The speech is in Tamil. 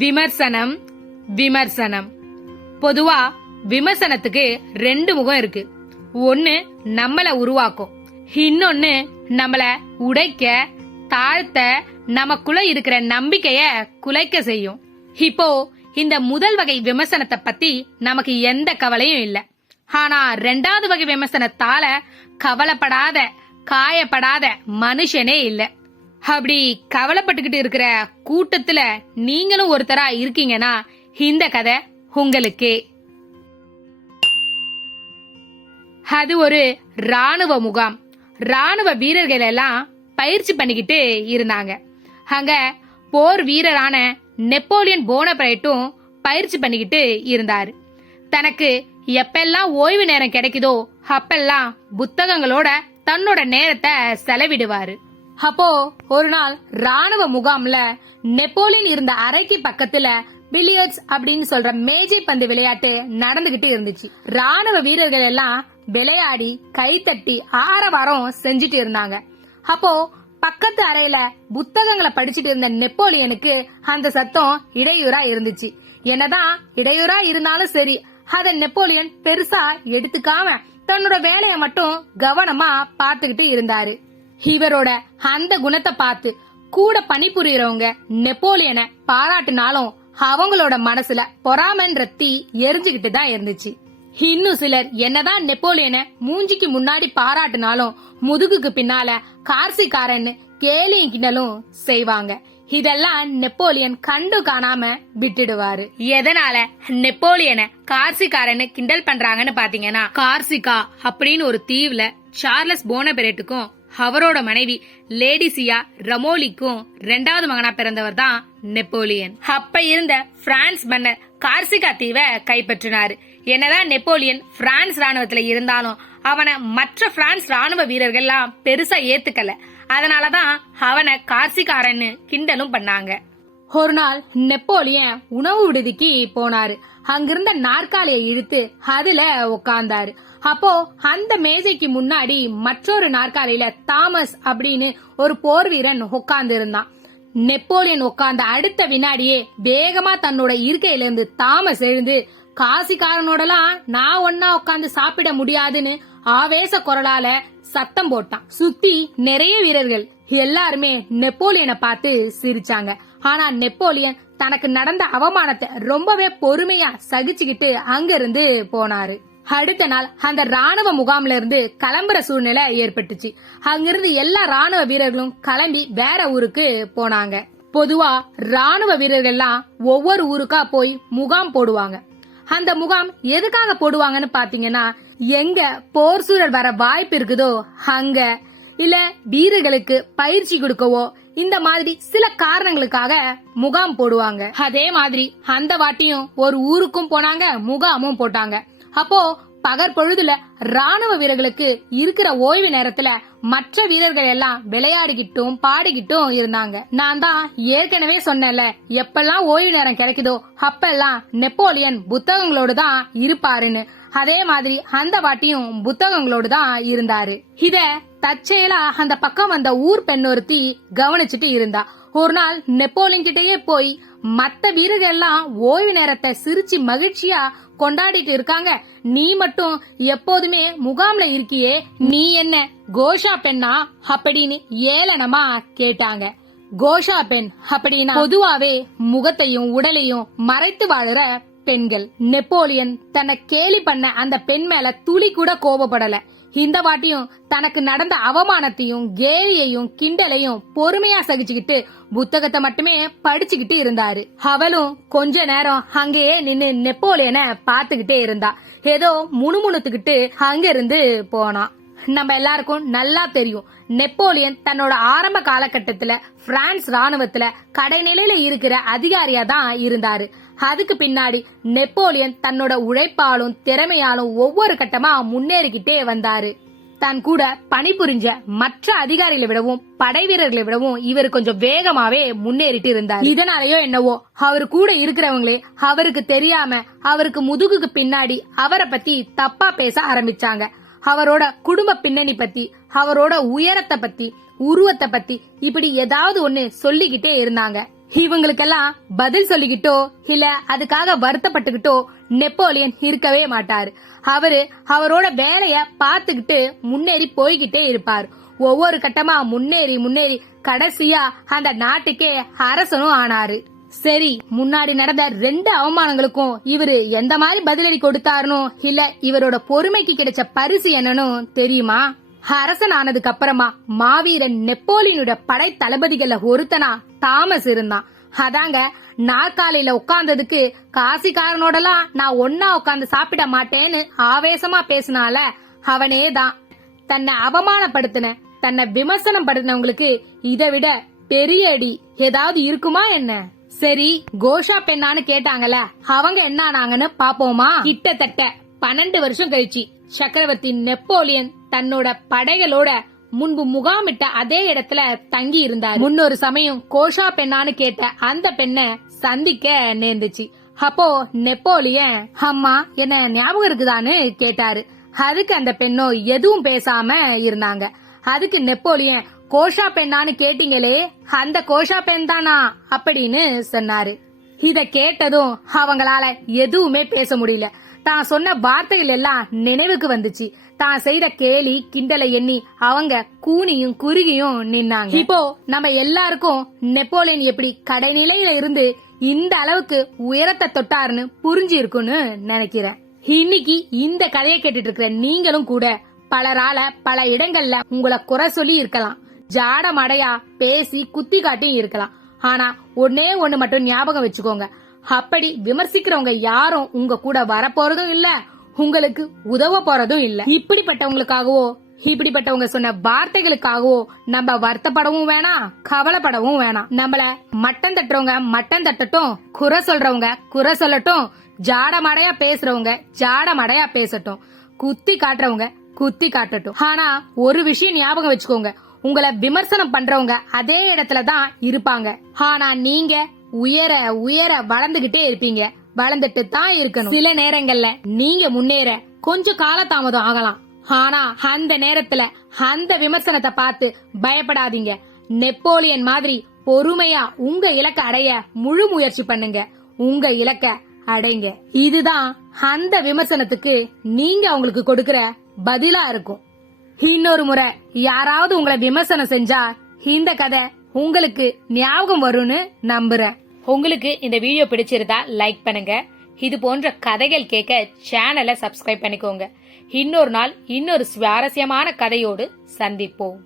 விமர்சனம் விமர்சனம். பொதுவா விமர்சனத்துக்கு ரெண்டு முகம் இருக்கு. ஒன்னு நம்மள உருவாக்கும், இன்னொன்னு நம்மள உடைக்க, தாழ்த்த, நமக்குள்ள இருக்கிற நம்பிக்கைய குலைக்க செய்யும். இப்போ இந்த முதல் வகை விமர்சனத்தை பத்தி நமக்கு எந்த கவலையும் இல்ல. ஆனா ரெண்டாவது வகை விமர்சனத்தால கவலைப்படாத, காயப்படாத மனுஷனே இல்ல. அப்படி கவலைப்பட்டுக்கிட்டு இருக்கிற கூட்டத்துல நீங்களும் ஒருத்தரா இருக்கீங்கன்னா இந்த கதை உங்களுக்கே. அது ஒரு ராணுவ முகாம். ராணுவ வீரர்கள் எல்லாம் பயிற்சி பண்ணிக்கிட்டு இருந்தாங்க. அங்க போர் வீரரான நெப்போலியன் போனபரேட்டும் பயிற்சி பண்ணிக்கிட்டு இருந்தாரு. தனக்கு எப்பெல்லாம் ஓய்வு நேரம் கிடைக்குதோ அப்பெல்லாம் புத்தகங்களோட தன்னோட நேரத்தை செலவிடுவாரு. அப்போ ஒரு நாள் ராணுவ முகாம்ல நெப்போலியன் இருந்த அறைக்கு பக்கத்துல பில்லியர்ட்ஸ் அப்படின்னு சொல்ற மேஜை பந்து விளையாட்டு நடந்துகிட்டு இருந்துச்சு. ராணுவ வீரர்கள் எல்லாம் விளையாடி கைத்தட்டி ஆரவாரம் செஞ்சுட்டு இருந்தாங்க. அப்போ பக்கத்து அறையில புத்தகங்களை படிச்சுட்டு இருந்த நெப்போலியனுக்கு அந்த சத்தம் இடையூறா இருந்துச்சு. என்னதான் இடையூறா இருந்தாலும் சரி, அத நெப்போலியன் பெருசா எடுத்துக்காம தன்னோட வேலைய மட்டும் கவனமா பாத்துக்கிட்டு இருந்தாரு. இவரோட அந்த குணத்தை பார்த்து கூட பணிபுரியறவங்க நெப்போலியனை பாராட்டினாலும் அவங்களோட மனசுல பொறாமன்ற தீ எரிஞ்சுகிட்டு தான் இருந்துச்சு. இன்னும் சிலர் என்னதான் நெப்போலியனை மூஞ்சிக்கு முன்னாடி பாராட்டினாலும் முதுகுக்கு பின்னால கார்சிக்காரன்னு கேலியும் கிண்டலும் செய்வாங்க. இதெல்லாம் நெப்போலியன் கண்டு காணாம விட்டுடுவாரு. எதனால நெப்போலியனை கார்சிக்காரன்னு கிண்டல் பண்றாங்கன்னு பாத்தீங்கன்னா, கார்சிகா அப்படின்னு ஒரு தீவுல சார்லஸ் போனபரேட்டுக்கும் அவரோட மனைவி லேடிசியா ரமோலிக்கும் ரெண்டாவது மகனா பிறந்தவர் தான் நெப்போலியன். அப்ப இருந்த பிரான்ஸ் மன்னர் கார்சிகா தீவை கைப்பற்றினாரு. என்னதான் நெப்போலியன் பிரான்ஸ் ராணுவத்துல இருந்தாலும் அவனை மற்ற பிரான்ஸ் ராணுவ வீரர்கள் எல்லாம் பெருசா ஏத்துக்கல. அதனாலதான் அவனை கார்சிகாரன்னு கிண்டலும் பண்ணாங்க. ஒரு நாள் நெப்போலியன் உணவு விடுதிக்கு போனாரு. அங்கிருந்த நாற்காலியை இழுத்து அதுல உட்கார்ந்தாரு. அப்போ அந்த மேஜைக்கு முன்னாடி மற்றொரு நாற்காலியில தாமஸ் அப்படின்னு ஒரு போர் வீரன் உட்கார்ந்து இருந்தான். நெப்போலியன் உட்கார்ந்த அடுத்த வினாடியே வேகமா தன்னோட இருக்கையில இருந்து தாமஸ் எழுந்து, காசிக்காரனோடலாம் நான் ஒன்னா உட்கார்ந்து சாப்பிட முடியாதுன்னு ஆவேச குரலால சத்தம் போட்டான். சுத்தி நிறைய வீரர்கள் எல்லாருமே நெப்போலியனை பார்த்து சிரிச்சாங்க. ஆனா நெப்போலியன் தனக்கு நடந்த அவமானத்தை ரொம்பவே பொறுமையா சகிச்சுக்கிட்டு அங்கிருந்து போனாரு. அடுத்த நாள் அந்த ராணுவ முகாம்ல இருந்து கிளம்புற சூழ்நிலை ஏற்பட்டுச்சு. அங்கிருந்து எல்லா ராணுவ வீரர்களும் கிளம்பி வேற ஊருக்கு போனாங்க. பொதுவா ராணுவ வீரர்கள் எல்லாம் ஒவ்வொரு ஊருக்கா போய் முகாம் போடுவாங்க. அந்த முகாம் எதுக்காக போடுவாங்கன்னு பாத்தீங்கன்னா, எங்க போர் சூழல் வர வாய்ப்பு இருக்குதோ அங்க, இல்ல வீரர்களுக்கு பயிற்சி கொடுக்கவோ, இந்த மாதிரி சில காரணங்களுக்காக முகாம் போடுவாங்க. அதே மாதிரி அந்த வாட்டியும் ஒரு ஊருக்கும் போனாங்க, முகாமும் போட்டாங்க. அப்போ பகற்பொழுதுல ராணுவ வீரர்களுக்கு இருக்கிற ஓய்வு நேரத்துல மற்ற வீரர்கள் எல்லாம் விளையாடிக்கிட்டும் பாடிக்கிட்டும் இருந்தாங்க. நான் தான் ஏற்கனவே சொன்னேன்ல, எப்பெல்லாம் ஓய்வு நேரம் கிடைக்குதோ அப்பெல்லாம் நெப்போலியன் புத்தகங்களோடு தான் இருப்பாருன்னு. அதே மாதிரி அந்த வாட்டியும் புத்தகங்களோடு தான் இருந்தாரு. இத தற்செயலா அந்த பக்கம் வந்த ஊர் பெண் ஒருத்தி கவனிச்சுட்டு இருந்தா. ஒரு நாள் நெப்போலியன் கிட்டயே போய், மத்த வீரர்கள் எல்லாம் ஓய்வு நேரத்தை சிரிச்சு மகிழ்ச்சியா கொண்டாடிட்டு இருக்காங்க, நீ மட்டும் எப்போதுமே முகாம்ல இருக்கியே, நீ என்ன கோஷா பெண்ணா அப்படின்னு ஏளனமா கேட்டாங்க. கோஷா பெண் அப்படின்னா பொதுவாவே முகத்தையும் உடலையும் மறைத்து வாழுற பெண்கள். நெப்போலியன் தன்னை கேலி பண்ண அந்த பெண் மேல துளி கூட கோபப்படல. இந்த வாட்டியும் தனக்கு நடந்த அவமானத்தையும் கேலியையும் கிண்டலையும் பொறுமையா சகிச்சுக்கிட்டு புத்தகத்தை மட்டுமே படிச்சுக்கிட்டு இருந்தாரு. அவளும் கொஞ்ச நேரம் அங்கேயே நின்னு நெப்போலியனை பாத்துக்கிட்டே இருந்தா. ஏதோ முணுமுணுத்துக்கிட்டு அங்கிருந்து போனா. நம்ம எல்லாருக்கும் நல்லா தெரியும், நெப்போலியன் தன்னோட ஆரம்ப காலகட்டத்துல பிரான்ஸ் ராணுவத்துல கடைநிலையில இருக்கிற அதிகாரியா தான் இருந்தாரு. அதுக்கு பின்னாடி நெப்போலியன் தன்னோட உழைப்பாலும் திறமையாலும் ஒவ்வொரு கட்டமா முன்னேறிக்கிட்டே வந்தாரு. தன் கூட பணிபுரிஞ்ச மற்ற அதிகாரிகளை விடவும் படை வீரர்களை விடவும் இவர் கொஞ்சம் வேகமாவே முன்னேறிட்டு இருந்தார். இதனாலயோ என்னவோ அவரு கூட இருக்கிறவங்களே அவருக்கு தெரியாம அவருக்கு முதுகுக்கு பின்னாடி அவரை பத்தி தப்பா பேச ஆரம்பிச்சாங்க. அவரோட குடும்ப பின்னணி பத்தி, அவரோட உயரத்தை பத்தி, உருவத்தை பத்தி இப்படி ஏதாவது ஒண்ணு சொல்லிக்கிட்டே இருந்தாங்க. இவங்களுக்கெல்லாம் பதில் சொல்லிக்கிட்டோ இல்ல அதுக்காக வருத்தப்பட்டுக்கிட்டோ நெப்போலியன் இருக்கவே மாட்டாரு. அவரோட வேலைய பாத்துக்கிட்டு முன்னேறி போய்கிட்டே இருப்பார். ஒவ்வொரு கட்டமா முன்னேறி கடைசியா அந்த நாட்டுக்கே அரசனும் ஆனாரு. சரி, முன்னாடி நடந்த 2 அவமானங்களுக்கும் இவரு எந்த மாதிரி பதிலடி கொடுத்தாருனோ இல்ல இவரோட பொறுமைக்கு கிடைச்ச பரிசு என்னன்னு தெரியுமா? அரசன் ஆனதுக்கு அப்புறமா மாவீரன் நெப்போலியனோட படை தளபதிகள்ல ஒருத்தனா தாமஸ் இருந்தான். அதாங்க, நாற்காலியில உட்கார்ந்ததுக்கு காசிக்காரனோடலாம் நான் ஒன்னா உட்கார்ந்து சாப்பிட மாட்டேன்னு ஆவேசமா பேசினால அவனேதான். தன்னை அவமானப்படுத்தின, தன்னை விமர்சனம் படுத்தினவங்களுக்கு இதை விட பெரிய அடி ஏதாவது இருக்குமா என்ன? சரி, கோஷா பெண்ணான்னு கேட்டாங்கல்ல, அவங்க என்ன ஆனாங்கன்னு பாப்போமா? கிட்டத்தட்ட 12 வருஷம் கழிச்சு சக்கரவர்த்தி நெப்போலியன் தன்னோட படைகளோட முன்பு முகாமிட்ட அதே இடத்துல தங்கி இருந்தார். முன்னொரு சமயம் கோஷா பெண்ணான்னு கேட்ட அந்த பெண்ணை சந்திக்க நேர்ந்துச்சு. அப்போ நெப்போலியன், அம்மா என்ன ஞாபகம் இருக்குதான்னு கேட்டாரு. அதுக்கு அந்த பெண்ணோ எதுவும் பேசாம இருந்தாங்க. அதுக்கு நெப்போலியன், கோஷா பெண்ணான்னு கேட்டீங்களே, அந்த கோஷா பெண் தானா அப்படின்னு சொன்னாரு. இத கேட்டதும் அவங்களால எதுவுமே பேச முடியல. தான் சொன்ன வார்த்தைகள் எல்லாம் நினைவுக்கு வந்துச்சு. தான் செய்த கேலி கிண்டலை எண்ணி அவங்க கூனியும் குறுகியும் நின்னாங்க. இப்போ நம்ம எல்லாருக்கும் நெப்போலியன் எப்படி கடைநிலையில இருந்து இந்த அளவுக்கு உயரத்தை தொட்டாருன்னு புரிஞ்சு இருக்குன்னு நினைக்கிறேன். இன்னைக்கு இந்த கதையை கேட்டுட்டு இருக்கிற நீங்களும் கூட பலரால பல இடங்கள்ல உங்களை குறை சொல்லி இருக்கலாம், ஜாட மடையா பேசி குத்தி காட்டியும் இருக்கலாம். ஆனா ஒன்னே ஒண்ணு மட்டும் ஞாபகம் வச்சுக்கோங்க, அப்படி விமர்சிக்கிறவங்க யாரும் உங்க கூட வரப்போறதும் இல்ல, உங்களுக்கு உதவ போறதும் இல்ல. இப்படிப்பட்டவங்களுக்காகவோ இப்படிப்பட்டவங்க சொன்ன வார்த்தைகளுக்காகவோ நம்ம வருத்தப்படவும் வேணாம், கவலைப்படவும் வேணாம். நம்மள மட்டம் தட்டுறவங்க மட்டம் தட்டட்டும், குறை சொல்றவங்க குறை சொல்லட்டும், ஜாட மடையா பேசுறவங்க ஜாட மடையா பேசட்டும், குத்தி காட்டுறவங்க குத்தி காட்டட்டும். ஆனா ஒரு விஷயம் ஞாபகம் வச்சுக்கோங்க, உங்களை விமர்சனம் பண்றவங்க அதே இடத்துலதான் இருப்பாங்க. ஆனா நீங்க உயர உயர வளர்ந்துகிட்டே இருப்பீங்க, வளர்ந்துட்டு தான் இருக்கணும். சில நேரங்கள்ல நீங்க முன்னேற கொஞ்சம் காலதாமதம் ஆகலாம். ஆனா அந்த நேரத்துல அந்த விமர்சனத்தை பார்த்து பயப்படாதீங்க. நெப்போலியன் மாதிரி பொறுமையா உங்க இலக்க அடைய முழு முயற்சி பண்ணுங்க, உங்க இலக்க அடைங்க. இதுதான் அந்த விமர்சனத்துக்கு நீங்க அவங்களுக்கு கொடுக்கிற பதிலா இருக்கும். இன்னொரு முறை யாராவது உங்களை விமர்சனம் செஞ்சா இந்த கதை உங்களுக்கு ஞாபகம் வரும்னு நம்புறேன். உங்களுக்கு இந்த வீடியோ பிடிச்சிருந்தா லைக் பண்ணுங்க. இது போன்ற கதைகள் கேட்க சேனலை சப்ஸ்கிரைப் பண்ணிக்கோங்க. இன்னொரு நாள் இன்னொரு சுவாரஸ்யமான கதையோடு சந்திப்போம்.